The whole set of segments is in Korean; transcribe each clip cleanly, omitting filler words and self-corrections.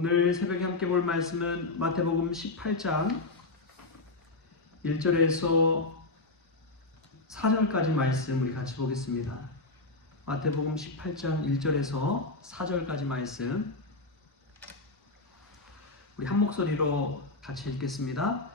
오늘 새벽에 함께 볼 말씀은 마태복음 18장 1절에서 4절까지 말씀 우리 같이 보겠습니다. 마태복음 18장 1절에서 4절까지 말씀 우리 한 목소리로 같이 읽겠습니다.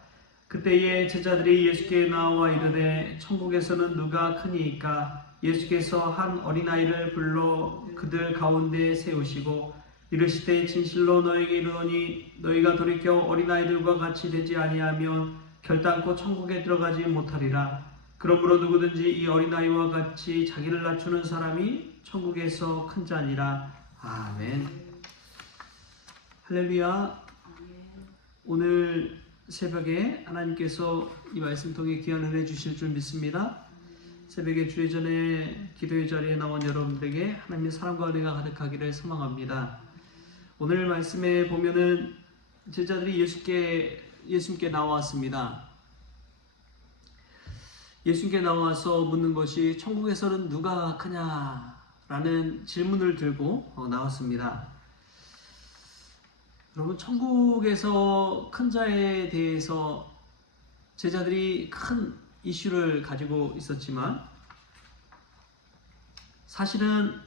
그때에 제자들이 예수께 나와 이르되 천국에서는 누가 크니이까? 예수께서 한 어린아이를 불러 그들 가운데 세우시고 이르시되 진실로 너희에게 이르노니 너희가 돌이켜 어린아이들과 같이 되지 아니하면 결단코 천국에 들어가지 못하리라. 그러므로 누구든지 이 어린아이와 같이 자기를 낮추는 사람이 천국에서 큰 자니라. 아멘. 할렐루야. 오늘 새벽에 하나님께서 이 말씀 통해 귀한 은혜 주실 줄 믿습니다. 새벽에 주의 전에 기도의 자리에 나온 여러분들에게 하나님의 사랑과 은혜가 가득하기를 소망합니다. 오늘 말씀에 보면은 제자들이 예수님께 나왔습니다. 예수님께 나와서 묻는 것이 천국에서는 누가 크냐라는 질문을 들고 나왔습니다. 여러분, 천국에서 큰 자에 대해서 제자들이 큰 이슈를 가지고 있었지만 사실은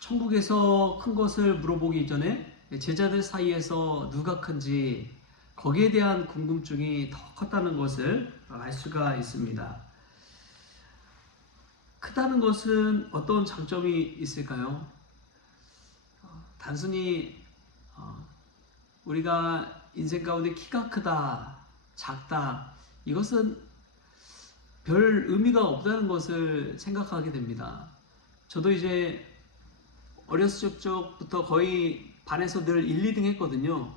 천국에서 큰 것을 물어보기 전에 제자들 사이에서 누가 큰지 거기에 대한 궁금증이 더 컸다는 것을 알 수가 있습니다. 크다는 것은 어떤 장점이 있을까요? 단순히 우리가 인생 가운데 키가 크다, 작다, 이것은 별 의미가 없다는 것을 생각하게 됩니다. 저도 이제 어렸을 적부터 거의 반에서 늘 1, 2등 했거든요.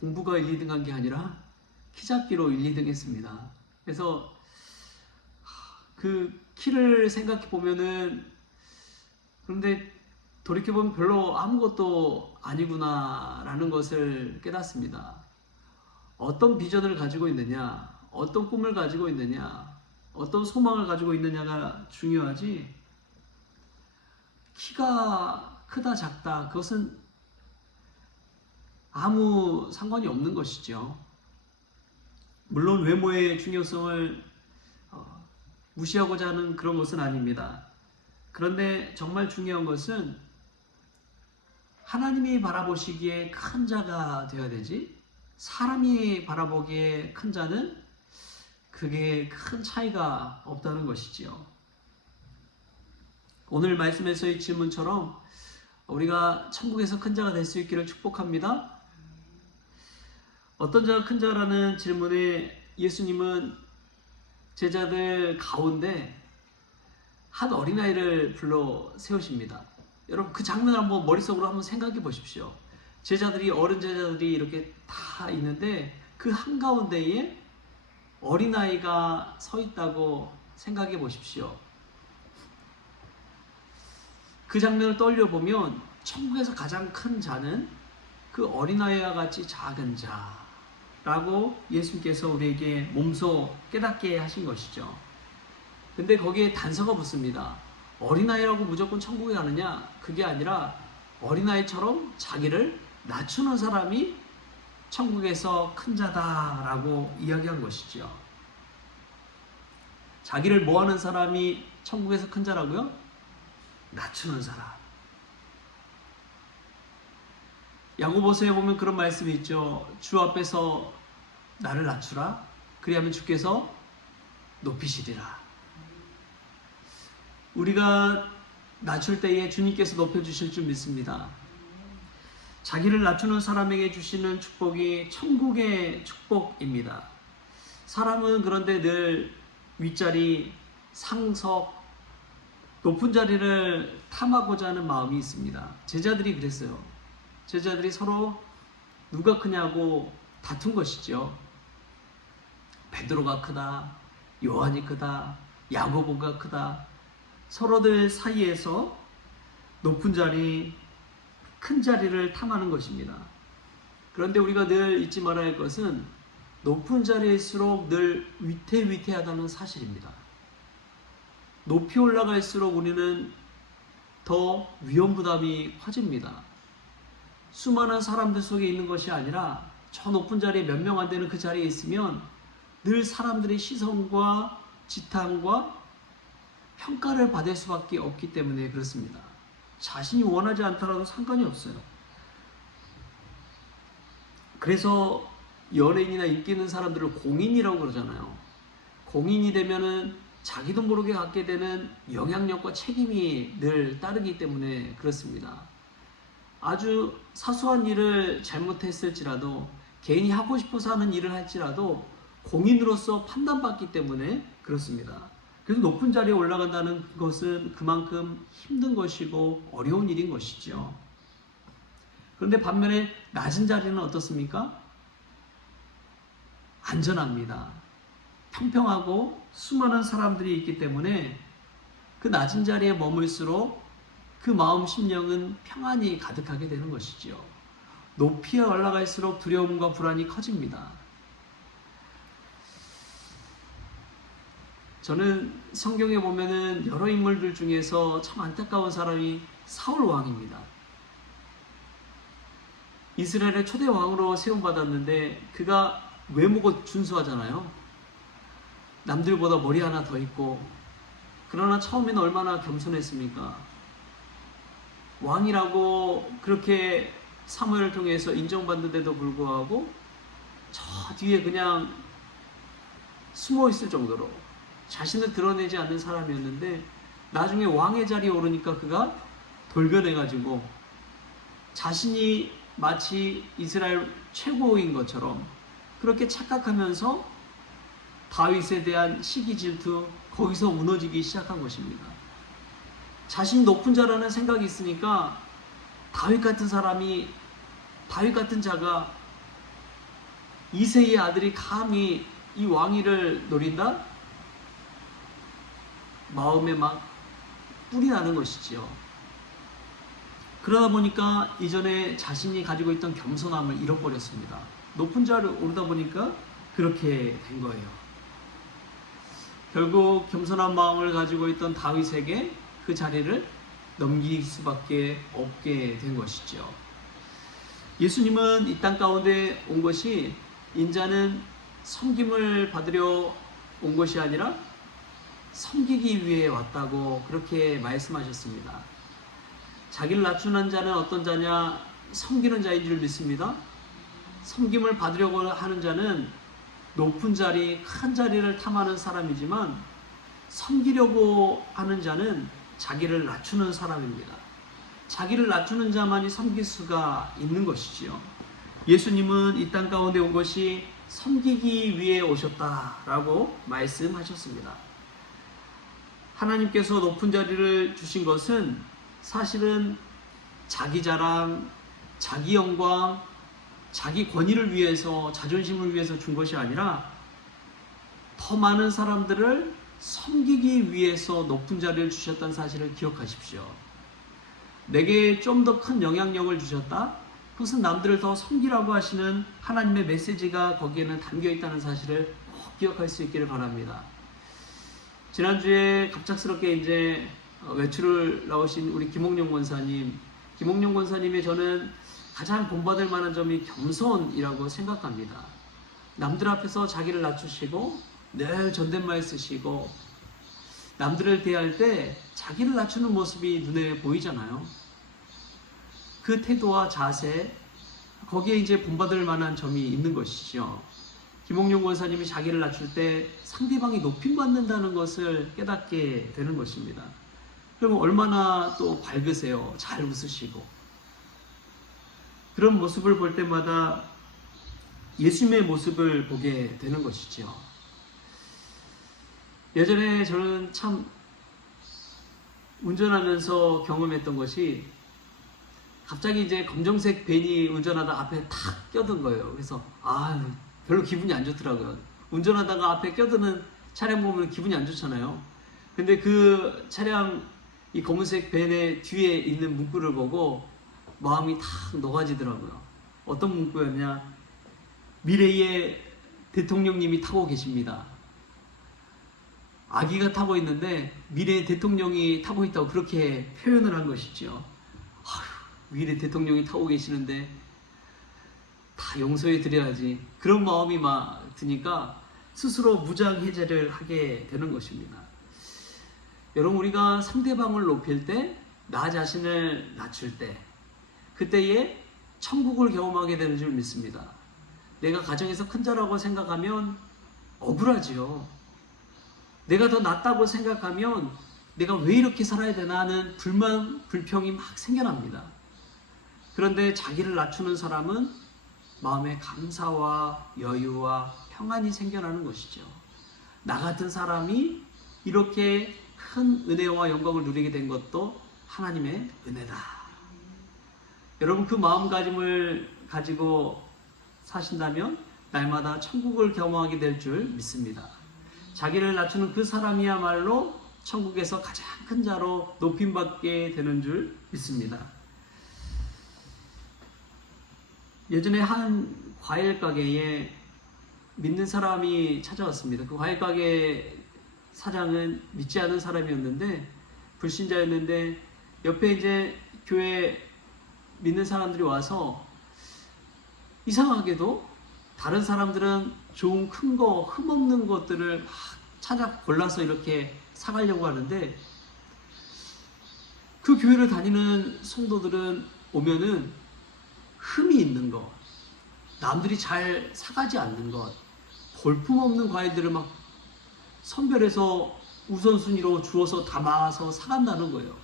공부가 1, 2등 한 게 아니라 키 잡기로 1, 2등 했습니다. 그래서 그 키를 생각해 보면은, 그런데 돌이켜보면 별로 아무것도 아니구나 라는 것을 깨닫습니다. 어떤 비전을 가지고 있느냐, 어떤 꿈을 가지고 있느냐, 어떤 소망을 가지고 있느냐가 중요하지, 키가 크다 작다 그것은 아무 상관이 없는 것이죠. 물론 외모의 중요성을 무시하고자 하는 그런 것은 아닙니다. 그런데 정말 중요한 것은 하나님이 바라보시기에 큰 자가 되어야 되지, 사람이 바라보기에 큰 자는 그게 큰 차이가 없다는 것이지요. 오늘 말씀에서의 질문처럼 우리가 천국에서 큰 자가 될 수 있기를 축복합니다. 어떤 자가 큰 자라는 질문에 예수님은 제자들 가운데 한 어린아이를 불러 세우십니다. 여러분, 그 장면을 한번 머릿속으로 한번 생각해 보십시오. 어른 제자들이 이렇게 다 있는데 그 한가운데에 어린아이가 서 있다고 생각해 보십시오. 그 장면을 떠올려보면 천국에서 가장 큰 자는 그 어린아이와 같이 작은 자라고 예수님께서 우리에게 몸소 깨닫게 하신 것이죠. 근데 거기에 단서가 붙습니다. 어린아이라고 무조건 천국에 가느냐? 그게 아니라 어린아이처럼 자기를 낮추는 사람이 천국에서 큰 자다라고 이야기한 것이죠. 자기를 뭐하는 사람이 천국에서 큰 자라고요? 낮추는 사람. 야고보서에 보면 그런 말씀이 있죠. 주 앞에서 나를 낮추라, 그리하면 주께서 높이시리라. 우리가 낮출 때에 주님께서 높여주실 줄 믿습니다. 자기를 낮추는 사람에게 주시는 축복이 천국의 축복입니다. 사람은 그런데 늘 윗자리, 상석, 높은 자리를 탐하고자 하는 마음이 있습니다. 제자들이 그랬어요. 제자들이 서로 누가 크냐고 다툰 것이죠. 베드로가 크다, 요한이 크다, 야고보가 크다. 서로들 사이에서 높은 자리, 큰 자리를 탐하는 것입니다. 그런데 우리가 늘 잊지 말아야 할 것은 높은 자리일수록 늘 위태위태하다는 사실입니다. 높이 올라갈수록 우리는 더 위험 부담이 커집니다. 수많은 사람들 속에 있는 것이 아니라 저 높은 자리에 몇 명 안 되는 그 자리에 있으면 늘 사람들의 시선과 지탄과 평가를 받을 수밖에 없기 때문에 그렇습니다. 자신이 원하지 않더라도 상관이 없어요. 그래서 연예인이나 인기 있는 사람들을 공인이라고 그러잖아요. 공인이 되면은 자기도 모르게 갖게 되는 영향력과 책임이 늘 따르기 때문에 그렇습니다. 아주 사소한 일을 잘못했을지라도, 개인이 하고 싶어서 하는 일을 할지라도 공인으로서 판단받기 때문에 그렇습니다. 그래서 높은 자리에 올라간다는 것은 그만큼 힘든 것이고 어려운 일인 것이죠. 그런데 반면에 낮은 자리는 어떻습니까? 안전합니다. 평평하고 수많은 사람들이 있기 때문에 그 낮은 자리에 머물수록 그 마음 심령은 평안이 가득하게 되는 것이지요. 높이 올라갈수록 두려움과 불안이 커집니다. 저는 성경에 보면은 여러 인물들 중에서 참 안타까운 사람이 사울 왕입니다. 이스라엘의 초대 왕으로 세움받았는데 그가 외모가 준수하잖아요. 남들보다 머리 하나 더 있고, 그러나 처음에는 얼마나 겸손했습니까? 왕이라고 그렇게 사무엘을 통해서 인정받는데도 불구하고 저 뒤에 그냥 숨어 있을 정도로 자신을 드러내지 않는 사람이었는데, 나중에 왕의 자리에 오르니까 그가 돌변해가지고 자신이 마치 이스라엘 최고인 것처럼 그렇게 착각하면서 다윗에 대한 시기 질투, 거기서 무너지기 시작한 것입니다. 자신이 높은 자라는 생각이 있으니까 다윗 같은 자가 이새의 아들이 감히 이 왕위를 노린다? 마음에 막 뿔이 나는 것이지요. 그러다 보니까 이전에 자신이 가지고 있던 겸손함을 잃어버렸습니다. 높은 자를 오르다 보니까 그렇게 된 거예요. 결국 겸손한 마음을 가지고 있던 다윗에게 그 자리를 넘길 수밖에 없게 된 것이죠. 예수님은 이 땅 가운데 온 것이 인자는 섬김을 받으려 온 것이 아니라 섬기기 위해 왔다고 그렇게 말씀하셨습니다. 자기를 낮추는 자는 어떤 자냐? 섬기는 자인 줄 믿습니다. 섬김을 받으려고 하는 자는 높은 자리, 큰 자리를 탐하는 사람이지만, 섬기려고 하는 자는 자기를 낮추는 사람입니다. 자기를 낮추는 자만이 섬길 수가 있는 것이지요. 예수님은 이 땅 가운데 온 것이 섬기기 위해 오셨다라고 말씀하셨습니다. 하나님께서 높은 자리를 주신 것은 사실은 자기 자랑, 자기 영광, 자기 권위를 위해서, 자존심을 위해서 준 것이 아니라 더 많은 사람들을 섬기기 위해서 높은 자리를 주셨다는 사실을 기억하십시오. 내게 좀 더 큰 영향력을 주셨다? 그것은 남들을 더 섬기라고 하시는 하나님의 메시지가 거기에는 담겨 있다는 사실을 꼭 기억할 수 있기를 바랍니다. 지난주에 갑작스럽게 이제 외출을 나오신 우리 김옥룡 권사님의 저는 가장 본받을 만한 점이 겸손이라고 생각합니다. 남들 앞에서 자기를 낮추시고 늘 존댓말 쓰시고 남들을 대할 때 자기를 낮추는 모습이 눈에 보이잖아요. 그 태도와 자세, 거기에 이제 본받을 만한 점이 있는 것이죠. 김옥룡 권사님이 자기를 낮출 때 상대방이 높임받는다는 것을 깨닫게 되는 것입니다. 그럼 얼마나 또 밝으세요. 잘 웃으시고. 그런 모습을 볼 때마다 예수님의 모습을 보게 되는 것이죠. 예전에 저는 참 운전하면서 경험했던 것이, 갑자기 이제 검정색 벤이 운전하다 앞에 탁 껴든 거예요. 그래서 별로 기분이 안 좋더라고요. 운전하다가 앞에 껴드는 차량 보면 기분이 안 좋잖아요. 근데 그 차량, 이 검은색 벤의 뒤에 있는 문구를 보고 마음이 탁 녹아지더라고요. 어떤 문구였냐? 미래의 대통령님이 타고 계십니다. 아기가 타고 있는데 미래의 대통령이 타고 있다고 그렇게 표현을 한 것이죠. 위에 대통령이 타고 계시는데 다 용서해 드려야지. 그런 마음이 막 드니까 스스로 무장해제를 하게 되는 것입니다. 여러분, 우리가 상대방을 높일 때, 나 자신을 낮출 때, 그때에 천국을 경험하게 되는 줄 믿습니다. 내가 가정에서 큰 자라고 생각하면 억울하지요. 내가 더 낫다고 생각하면 내가 왜 이렇게 살아야 되나 하는 불만, 불평이 막 생겨납니다. 그런데 자기를 낮추는 사람은 마음에 감사와 여유와 평안이 생겨나는 것이죠. 나 같은 사람이 이렇게 큰 은혜와 영광을 누리게 된 것도 하나님의 은혜다. 여러분, 그 마음가짐을 가지고 사신다면 날마다 천국을 경험하게 될 줄 믿습니다. 자기를 낮추는 그 사람이야말로 천국에서 가장 큰 자로 높임받게 되는 줄 믿습니다. 예전에 한 과일 가게에 믿는 사람이 찾아왔습니다. 그 과일 가게 사장은 믿지 않은 사람이었는데, 불신자였는데, 옆에 이제 교회 믿는 사람들이 와서 이상하게도 다른 사람들은 좋은 큰 거, 흠없는 것들을 막 찾아 골라서 이렇게 사가려고 하는데, 그 교회를 다니는 성도들은 오면은 흠이 있는 것, 남들이 잘 사가지 않는 것, 볼품없는 과일들을 막 선별해서 우선순위로 주어서 담아서 사간다는 거예요.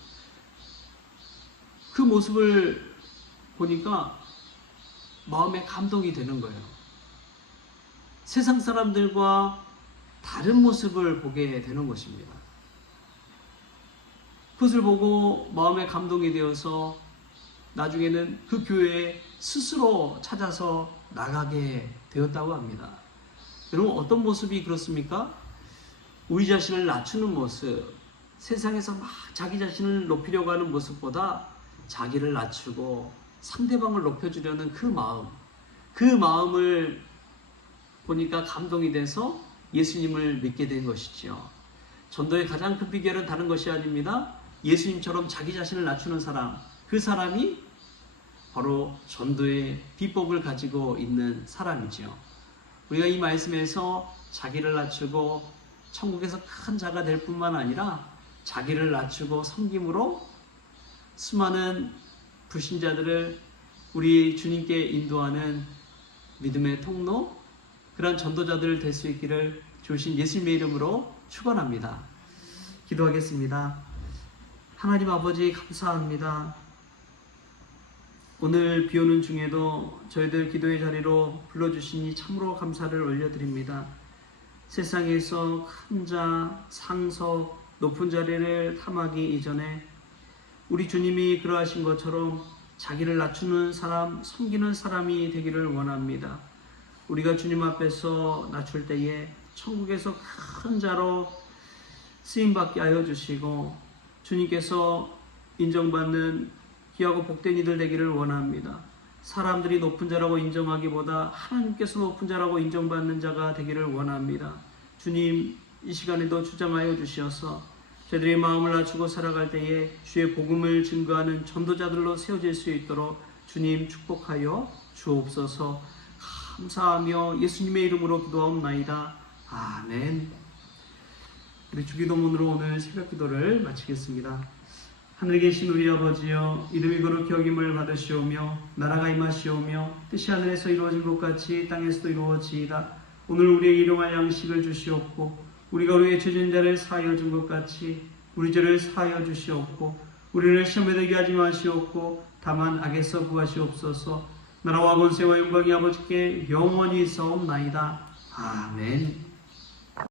그 모습을 보니까 마음에 감동이 되는 거예요. 세상 사람들과 다른 모습을 보게 되는 것입니다. 그것을 보고 마음에 감동이 되어서 나중에는 그 교회에 스스로 찾아서 나가게 되었다고 합니다. 여러분, 어떤 모습이 그렇습니까? 우리 자신을 낮추는 모습, 세상에서 막 자기 자신을 높이려고 하는 모습보다 자기를 낮추고 상대방을 높여주려는 그 마음을 보니까 감동이 돼서 예수님을 믿게 된 것이죠. 전도의 가장 큰 비결은 다른 것이 아닙니다. 예수님처럼 자기 자신을 낮추는 사람, 그 사람이 바로 전도의 비법을 가지고 있는 사람이죠. 우리가 이 말씀에서 자기를 낮추고 천국에서 큰 자가 될 뿐만 아니라 자기를 낮추고 섬김으로 수많은 불신자들을 우리 주님께 인도하는 믿음의 통로, 그런 전도자들 될 수 있기를 주신 예수님의 이름으로 축원합니다. 기도하겠습니다. 하나님 아버지, 감사합니다. 오늘 비오는 중에도 저희들 기도의 자리로 불러주시니 참으로 감사를 올려드립니다. 세상에서 큰 자, 상석, 높은 자리를 탐하기 이전에 우리 주님이 그러하신 것처럼 자기를 낮추는 사람, 섬기는 사람이 되기를 원합니다. 우리가 주님 앞에서 낮출 때에 천국에서 큰 자로 쓰임받게 하여 주시고 주님께서 인정받는 귀하고 복된 이들 되기를 원합니다. 사람들이 높은 자라고 인정하기보다 하나님께서 높은 자라고 인정받는 자가 되기를 원합니다. 주님, 이 시간에도 주장하여 주시어서 저희들의 마음을 낮추고 살아갈 때에 주의 복음을 증거하는 전도자들로 세워질 수 있도록 주님 축복하여 주옵소서. 감사하며 예수님의 이름으로 기도하옵나이다. 아멘. 우리 주기도문으로 오늘 새벽기도를 마치겠습니다. 하늘에 계신 우리 아버지여, 이름이 거룩히 여김을 받으시오며 나라가 임하시오며 뜻이 하늘에서 이루어진 것 같이 땅에서도 이루어지이다. 오늘 우리에게 일용할 양식을 주시옵고 우리가 우리의 죄진 자를 사하여 준 것 같이 우리 죄를 사하여 주시옵고 우리를 시험에 들게 하지 마시옵고 다만 악에서 구하시옵소서. 나라와 권세와 영광이 아버지께 영원히 있사옵나이다. 아멘.